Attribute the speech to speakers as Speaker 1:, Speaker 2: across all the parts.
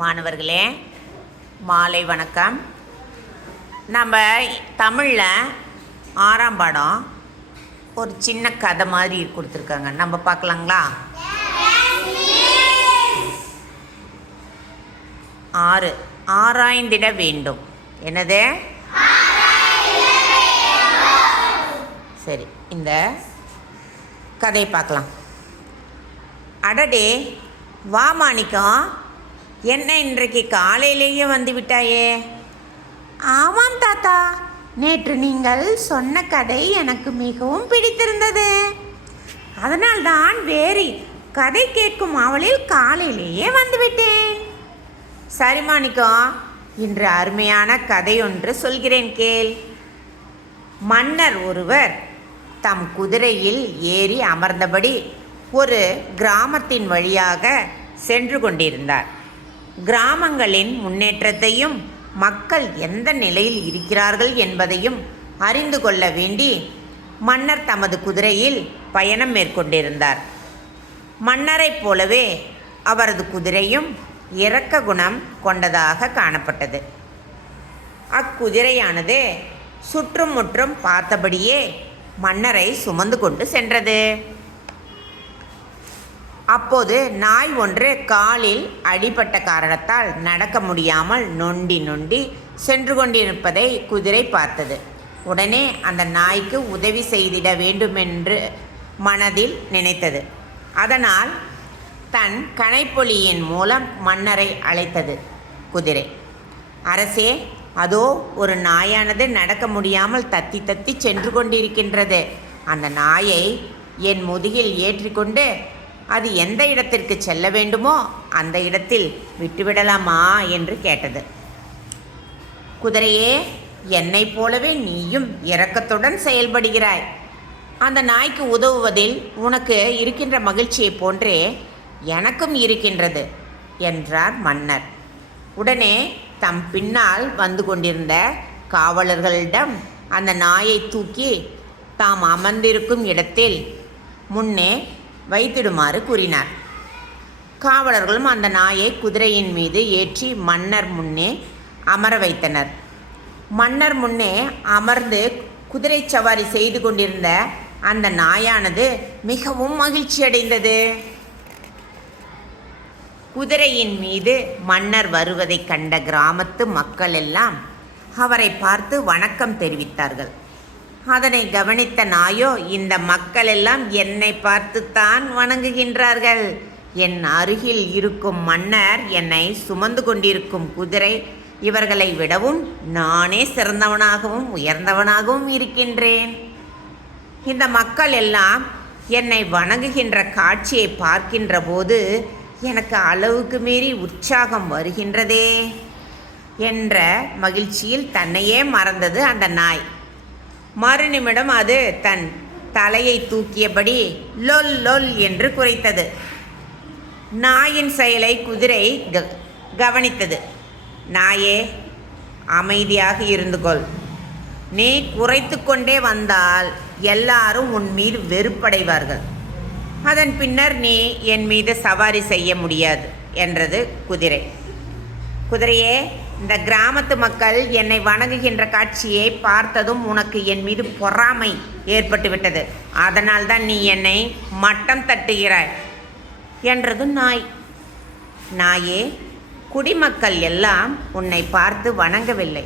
Speaker 1: மாணவர்களே மாலை வணக்கம். நம்ம தமிழில் ஆறாம் பாடம் ஒரு சின்ன கதை மாதிரி கொடுத்துருக்காங்க. நம்ம பார்க்கலாங்களா? ஆறு. ஆராய்ந்திட வேண்டும். என்னது? சரி இந்த கதையை பார்க்கலாம். அடடே வா மாணிக்கம். என்ன இன்றைக்கு காலையிலேயே வந்து விட்டாயே ஆமாம் தாத்தா. நேற்று நீங்கள் சொன்ன கதை எனக்கு மிகவும் பிடித்திருந்தது. அதனால்தான் வேறு கதை கேட்கும் அவளில் காலையிலேயே வந்துவிட்டேன். சரி மாணிக்கம் இன்று அருமையான கதை ஒன்று சொல்கிறேன் கேள். மன்னர் ஒருவர் தம் குதிரையில் ஏறி அமர்ந்தபடி ஒரு கிராமத்தின் வழியாக சென்று கொண்டிருந்தார். கிராமங்களின் முன்னேற்றத்தையும் மக்கள் எந்த நிலையில் இருக்கிறார்கள் என்பதையும் அறிந்து கொள்ள வேண்டி மன்னர் தமது குதிரையில் பயணம் மேற்கொண்டிருந்தார். மன்னரைப் போலவே அவரது குதிரையும் இரக்க குணம் கொண்டதாக காணப்பட்டது. அக்குதிரையானது சுற்றும் முற்றும் பார்த்தபடியே மன்னரை சுமந்து கொண்டு சென்றது. அப்போது நாய் ஒன்று காலில் அடிபட்ட காரணத்தால் நடக்க முடியாமல் நொண்டி நொண்டி சென்று கொண்டிருப்பதை குதிரை பார்த்தது. உடனே அந்த நாய்க்கு உதவி செய்திட வேண்டுமென்று மனதில் நினைத்தது. அதனால் தன் கனைப்பொலியின் மூலம் மன்னரை அழைத்தது குதிரை. அரசே அதோ ஒரு நாயானது நடக்க முடியாமல் தத்தி தத்தி சென்று கொண்டிருக்கின்றது. அந்த நாயை என் முதுகில் ஏற்றிக்கொண்டு அது எந்த இடத்திற்கு செல்ல வேண்டுமோ அந்த இடத்தில் விட்டுவிடலாமா என்று கேட்டது. குதிரையே என்னைப் போலவே நீயும் இரக்கத்துடன் செயல்படுகிறாய். அந்த நாய்க்கு உதவுவதில் உனக்கு இருக்கின்ற மகிழ்ச்சியைப் போன்றே எனக்கும் இருக்கின்றது என்றார் மன்னர். உடனே தம் பின்னால் வந்து கொண்டிருந்த காவலர்களிடம் அந்த நாயை தூக்கி தாம் அமர்ந்திருக்கும் இடத்தில் முன்னே வைத்திடுமாறு கூறினார். காவலர்களும் அந்த நாயை குதிரையின் மீது ஏற்றி மன்னர் முன்னே அமர வைத்தனர். மன்னர் முன்னே அமர்ந்து குதிரை சவாரி செய்து கொண்டிருந்த அந்த நாயானது மிகவும் மகிழ்ச்சி அடைந்தது. குதிரையின் மீது மன்னர் வருவதைக் கண்ட கிராமத்து மக்கள் எல்லாம் அவரை பார்த்து வணக்கம் தெரிவித்தார்கள். அதனை கவனித்த நாயோ இந்த மக்கள் எல்லாம் என்னை பார்த்துத்தான் வணங்குகின்றார்கள். என் அருகில் இருக்கும் மன்னர் என்னை சுமந்து கொண்டிருக்கும் குதிரை இவர்களை விடவும் நானே சிறந்தவனாகவும் உயர்ந்தவனாகவும் இருக்கின்றேன். இந்த மக்கள் எல்லாம் என்னை வணங்குகின்ற காட்சியை பார்க்கின்ற போது எனக்கு அளவுக்கு மீறி உற்சாகம் வருகின்றதே என்ற மகிழ்ச்சியில் தன்னையே மறந்தது அந்த நாய். மறுநிமிடம் அது தன் தலையை தூக்கியபடி லொல் லொல் என்று குறைத்தது நாயின் செயலை குதிரை க கவனித்தது. நாயே அமைதியாக இருந்து கொள். நீ குறைத்து கொண்டே வந்தால் எல்லாரும் உன் மீது வெறுப்படைவார்கள். அதன் பின்னர் நீ என் மீது சவாரி செய்ய முடியாது என்றது குதிரை. குதிரையே இந்த கிராமத்து மக்கள் என்னை வணங்குகின்ற காட்சியை பார்த்ததும் உனக்கு என் மீது பொறாமை ஏற்பட்டுவிட்டது அதனால் தான் நீ என்னை மட்டம் தட்டுகிறாய் என்றது நாய். நாயே குடிமக்கள் எல்லாம் உன்னை பார்த்து வணங்கவில்லை.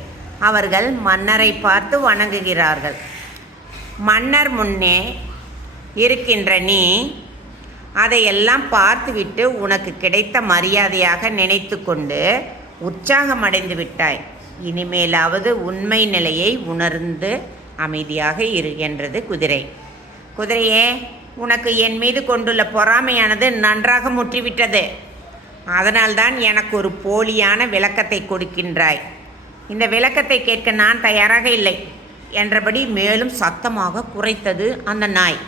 Speaker 1: அவர்கள் மன்னரை பார்த்து வணங்குகிறார்கள். மன்னர் முன்னே இருக்கின்ற நீ அதையெல்லாம் பார்த்துவிட்டு உனக்கு கிடைத்த மரியாதையாக நினைத்து கொண்டு உற்சாகமடைந்து விட்டாய் இனிமேலாவது உண்மை நிலையை உணர்ந்து அமைதியாக இரு என்றது குதிரை. குதிரையே உனக்கு என் மீது கொண்டுள்ள பொறாமையானது நன்றாக முற்றிவிட்டது. அதனால்தான் எனக்கு ஒரு போலியான விளக்கத்தை கொடுக்கின்றாய். இந்த விளக்கத்தை கேட்க நான் தயாராக இல்லை என்றபடி மேலும் சத்தமாக குறைத்தது அந்த நாய்.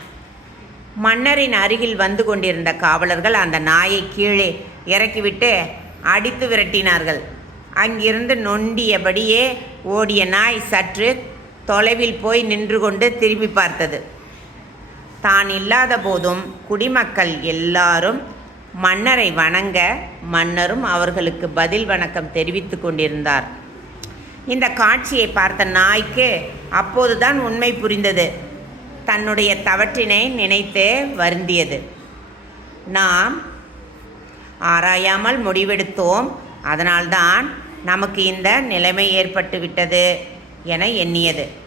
Speaker 1: மன்னரின் அருகில் வந்து கொண்டிருந்த காவலர்கள் அந்த நாயை கீழே இறக்கிவிட்டு அடித்து விரட்டினார்கள். அங்கிருந்து நொண்டியபடியே ஓடிய நாய் சற்று தொலைவில் போய் நின்று கொண்டு திரும்பி பார்த்தது. தான் இல்லாத போதும் குடிமக்கள் எல்லாரும் மன்னரை வணங்க மன்னரும் அவர்களுக்கு பதில் வணக்கம் தெரிவித்து கொண்டிருந்தார். இந்த காட்சியை பார்த்த நாய்க்கு அப்போதுதான் உண்மை புரிந்தது. தன்னுடைய தவற்றினை நினைத்து வருந்தியது. நாம் ஆராயாமல் முடிவெடுத்தோம். அதனால்தான் நமக்கு இந்த நிலைமை ஏற்பட்டுவிட்டது என எண்ணியது.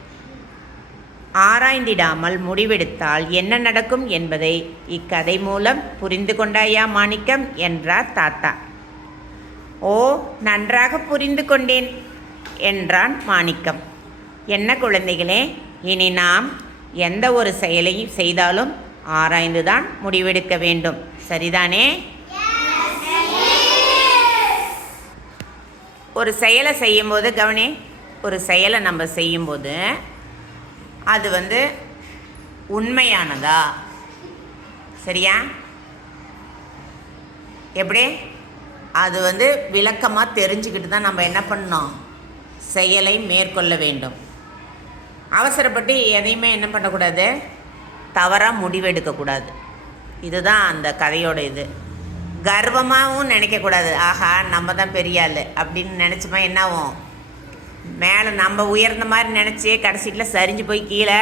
Speaker 1: ஆராய்ந்திடாமல் முடிவெடுத்தால் என்ன நடக்கும் என்பதை இக்கதை மூலம் புரிந்து கொண்டாயா மாணிக்கம்? என்றார் தாத்தா. ஓ நன்றாக புரிந்து கொண்டேன் என்றான் மாணிக்கம். என்ன குழந்தைகளே இனி நாம் எந்த ஒரு செயலையும் செய்தாலும் ஆராய்ந்துதான் முடிவெடுக்க வேண்டும். சரிதானே? ஒரு செயலை செய்யும்போது கவனி ஒரு செயலை நம்ம செய்யும்போது அது வந்து உண்மையானதா? சரியா? எப்படி? அது வந்து விளக்கமாக தெரிஞ்சுக்கிட்டு தான் நம்ம என்ன பண்ணோம் செயலை மேற்கொள்ள வேண்டும். அவசரப்பட்டு எதையுமே என்ன பண்ணக்கூடாது? தவறாக முடிவெடுக்கக்கூடாது. இதுதான் அந்த கதையோட இது. கர்வமாகவும் நினைக்கக்கூடாது ஆஹா நம்ம தான் பெரிய ஆள் அப்படின்னு நினச்சோமா என்னாகும் மேலே நம்ம உயர்ந்த மாதிரி நினச்சி கடைசியில் சரிஞ்சு போய் கீழே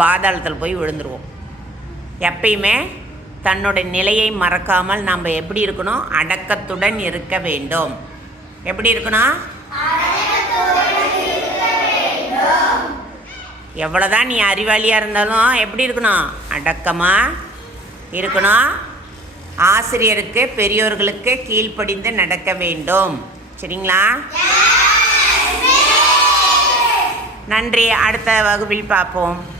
Speaker 1: பாதாளத்தில் போய் விழுந்துருவோம். எப்பயுமே தன்னோட நிலையை மறக்காமல் நம்ம எப்படி இருக்கணும்? அடக்கத்துடன் இருக்க வேண்டும். எப்படி இருக்கணும்? எவ்வளோதான் நீ அறிவாளியாக இருந்தாலும் எப்படி இருக்கணும்? அடக்கமாக இருக்கணும். ஆசிரியருக்கு பெரியோர்களுக்கு கீழ்ப்படிந்து நடக்க வேண்டும். சரிங்களா? நன்றி. அடுத்த வகுப்பில் பார்ப்போம்.